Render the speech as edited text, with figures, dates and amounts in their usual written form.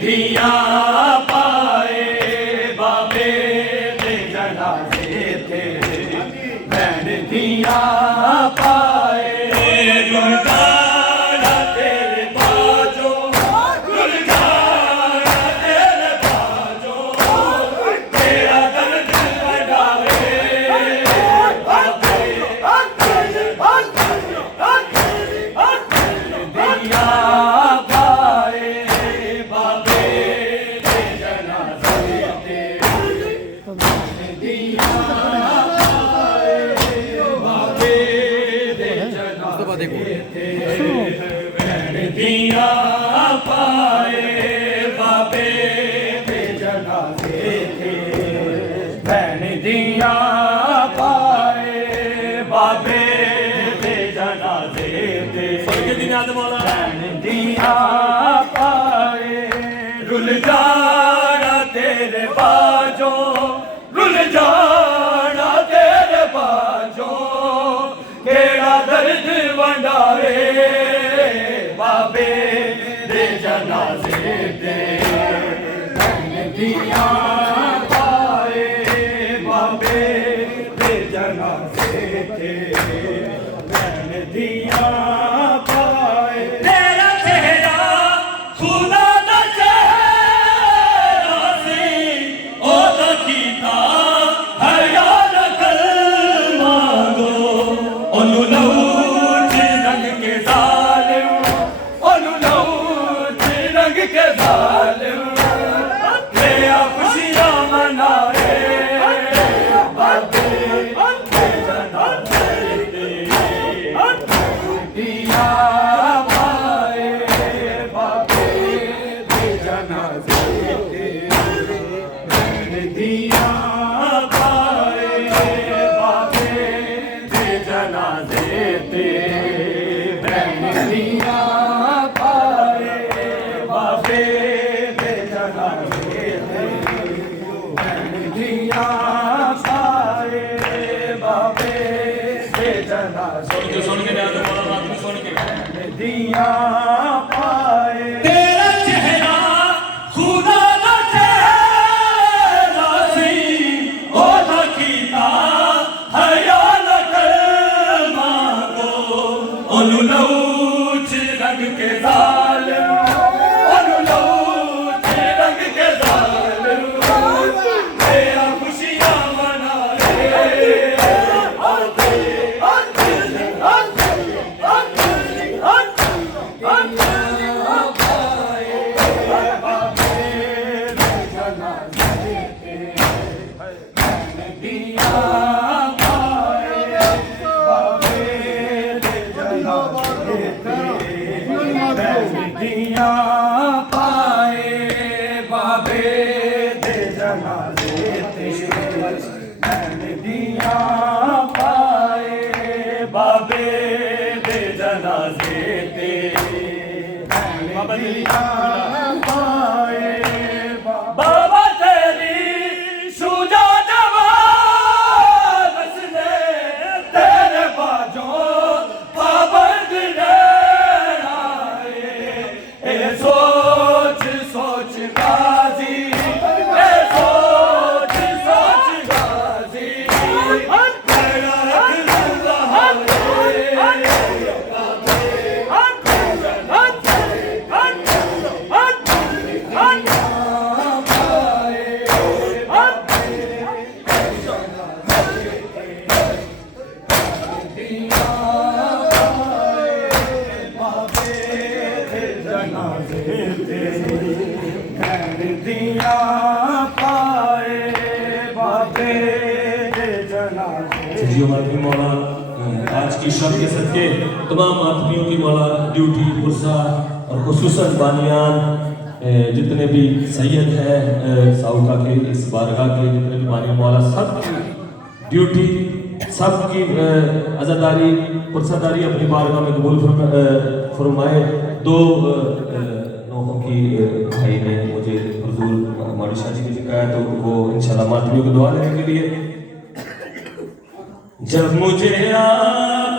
धिया पाए बाबे दे जनाजे थे बहन धिया पाए गुलजारा तेरे बाजो गुलजारा तेरे बाजो तेरा दर्द बढ़ावे बाबे धिया पाए बाबे दे जनाजे थे धिया पाए बाबे दे जनाजे थे बहन धिया पाए बाबे दे जनाजे थे बहन धिया पाए बाबे दे जनाजे थे बहन धिया पाए गुलजारा तेरे बाजो गुलजारा तेरे बाजो केड़ा दर्द वंडावे बाबे दे जनाजे दे बहन धिया पाए बाबे दे जनाजे थे बहन धिया पाए तेरा चेहरा खुदा दा चेहरा सी ओ दकीता हया रखल मांगो ओनु लौट रंग के जालिम ओनु लौट रंग के जालिम ले आ खुशियां मनाए बाबे दे जनाजे थे धिया पाए बाबे दे जनाजे थे बहन धिया पाए बाबे दे जनाजे थे बहन धिया पाए बाबे दे जनाजे थे बहन धिया पाए बाबे दे जनाजे सुन के ध्यान से बोला बात में सुन के धिया पाए तेरा चेहरा खुदा दा चेहरा सी ओ दकीता हया कर मांगो ओनु लौट रंग के जालिम ओनु लौट रंग के जालिम तेरा खुशियां मनाए धिया पाए बाबे दे जनाजे थे बहन धिया पाए बाबे दे जनाजे थे बहन धिया पाए बाबा तेरी शुजा जवान ने तेरे बाजो पाबंद रहनाए ए सोच सोच गाजी ए सोच सोच गाजी तेरा दिल रहाए धिया पाए बाबे दे जनाजे जी हमारे मौला आज की शब के सदके तमाम आदमियों की मौला ड्यूटी पुरसा और खुसूसन बानियान जितने भी सैयद हैं साउका के इस बारगाह के जितने भी बानियान मौला सब की ड्यूटी सबकी अज़ादारी पुरसादारी अपनी बारगाह में कबूल फरमाए। दो नोहों की भाई ने मुझे हुजूर हमारी शादी में सिखाया तो वो इंशाल्लाह मातमियों की दुआ लेने के लिए जब मुझे आप